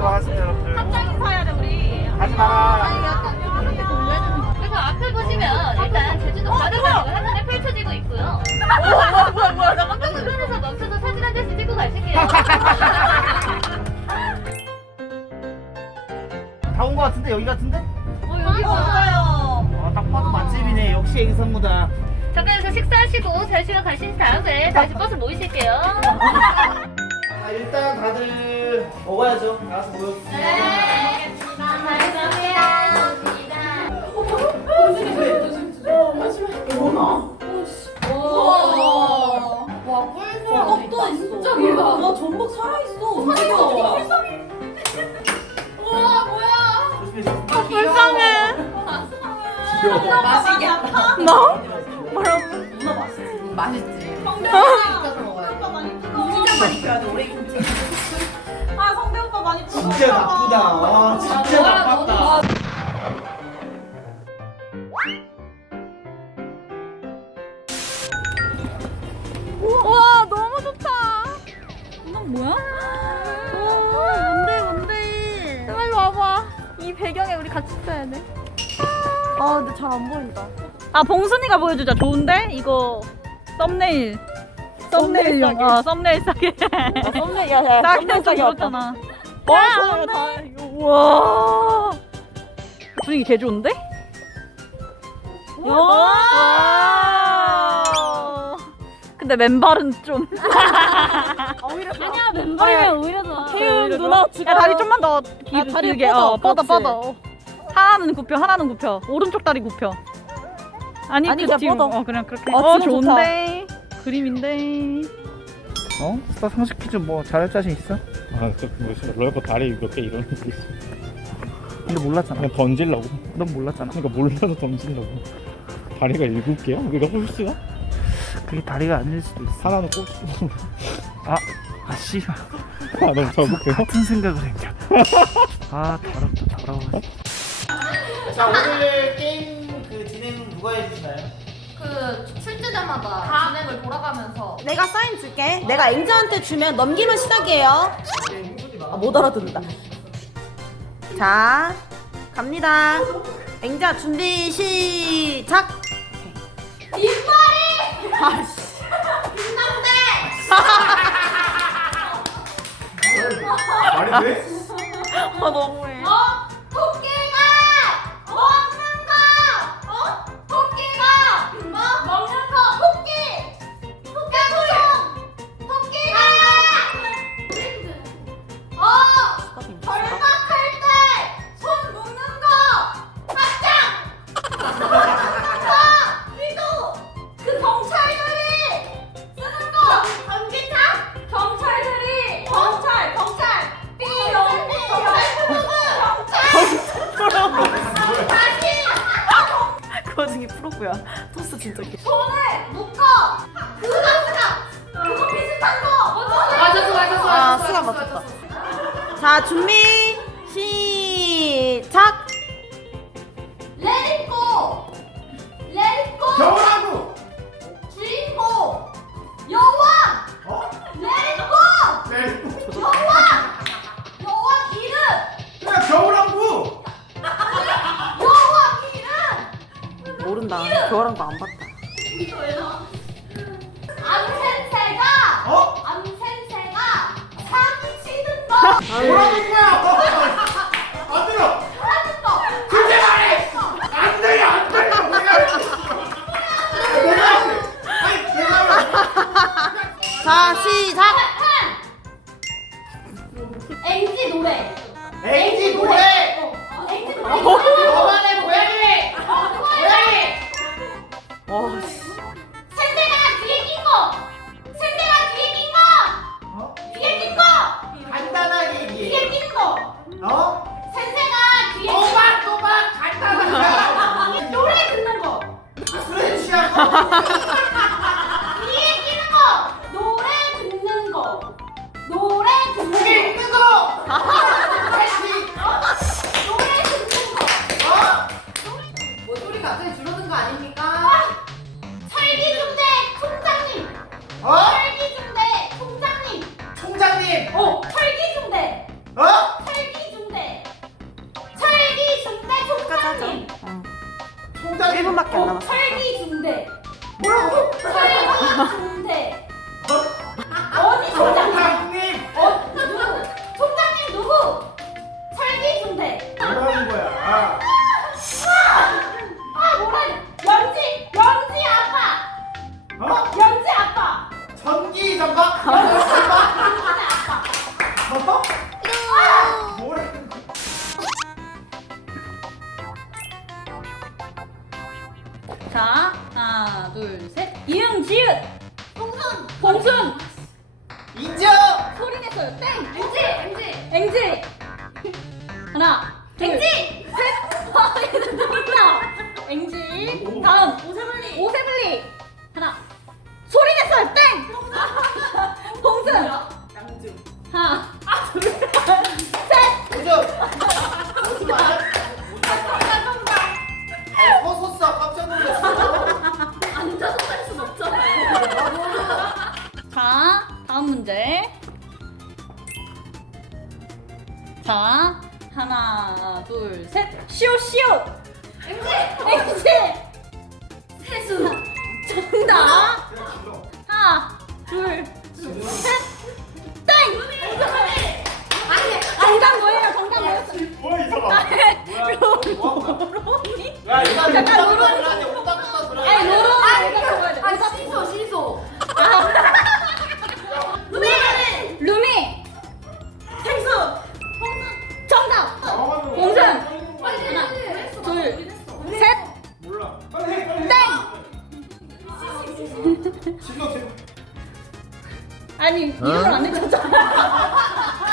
인사하고 하세요 여러분들 합장 인사해야 돼 우리. 하지 마라 그래서 앞에 보시면 일단 제주도 바다가 한눈에 펼쳐지고 있고요. 뭐야 뭐야 뭐야 나 깜짝 흐려서 멈춰서 사진 한 장씩 찍고 가실게요. 다 온 거 같은데 여기 같은데? 어, 여기 봐. 아, 딱 봐도 맛집이네 역시 앵상무다 잠깐에서 식사하시고 잘 시간 가신 다음에 다시 버스 모이실게요. 아, 일단 다들 먹어야죠 네. 길다 와 전복 살아있어 조심히 조심히 불쌍해 맛이겠다 뭐? 뭐라고? 맛있지 아 성대 오빠 많이 진짜 나쁘다. 와 진짜 나빴다. 우와 너무 좋다. 이건 뭐야? 뭔데 뭔데? 빨리 와봐. 이 배경에 우리 같이 써야 돼 아 근데 잘 안 보인다. 아 봉순이가 보여주자. 좋은데? 이거 썸네일 썸네일용 싸게. 어 썸네일 싸게 썸네일 야 야 싸게 좀 그렇잖아. 어, 야, 썸네일 다다 우와. 분위기 개 좋은데? 와 근데 맨발은 좀. 아니야 맨발이면 오히려 더 태음 누나 지금 야 다리 좀만 더 길, 아, 다리 길게. 뻗어, 어, 뻗어 그렇지. 뻗어. 하나는 굽혀 하나는 굽혀. 오른쪽 다리 굽혀. 아니, 아니, 그 그냥 지금, 뻗어. 어 그냥 그렇게. 아, 어 진짜 좋은데 그림인데 어? 스타 상식 퀴즈 뭐 잘할 자신 있어? 아, 저 뭐지? 러버 다리 몇 개 이러는 거 있어. 근데 몰랐잖아 그냥 던질라고. 넌 몰랐잖아 그러니까 몰라서 던질라고. 다리가 일곱 개야? 그게 홀수야? 그게 다리가 아닐 수도 있어 하나는 꼴수. 아, 아 씨발 아, 너무 저급해요? 같은 생각을 했냐 아 더럽다 더러워 자 오늘 게임 그 진행 누가 해주시나요? 그 출제자마다 진행을 돌아가면서 내가 사인 줄게. 내가 앵자한테 주면 넘기면 시작이에요. 아, 못 알아듣는다. 자 갑니다. 앵자 준비 시작. 이빨이! 아씨. 말이 돼? 아 너무 진짜 개 손을 묶어! 그거 쓰다! 그거 비슷한 거! 맞았어 맞았어 아, 수가 맞췄다. 자, 준비, 뭐라는 거야? 안 들어! 그렇게 말해! 안 들려 안 들려 내가 할게. 아니 내가 할게. 자, 시작! 3박? 3박? 뭐? 뭐래? 자, 하나, 둘, 셋. 이응, 지읒. 봉순. 봉순. 인정! 소리 냈어요. 땡. 엔지, 엔지. 앵지. 하나, 둘, 앵지. 셋. 아, 얘는 누구야? 앵지. 다음. 오세블리. 오세블리. 하나. 소리 냈어요. 하나. 인정. 오지 마. 어, 서소싸 깜짝 놀랐어. 앉아서 살순 없잖아요. 자, 다음 문제. 자, 하나, 둘, 셋. 시오, 시오. 앵지. 세수. 정답. 하나, 둘, 셋. 로로니? 야 이거 잠깐, 노론. 들어야 돼. 들어야 아니, 돼. 로로니. 아 시소 시소. 루미. 루미. 생수. 정답. 봉선. 하나. 둘, 셋. 몰라. 빨리. 땡. 질러 질러. 아니, 이름을 안 내줬잖아.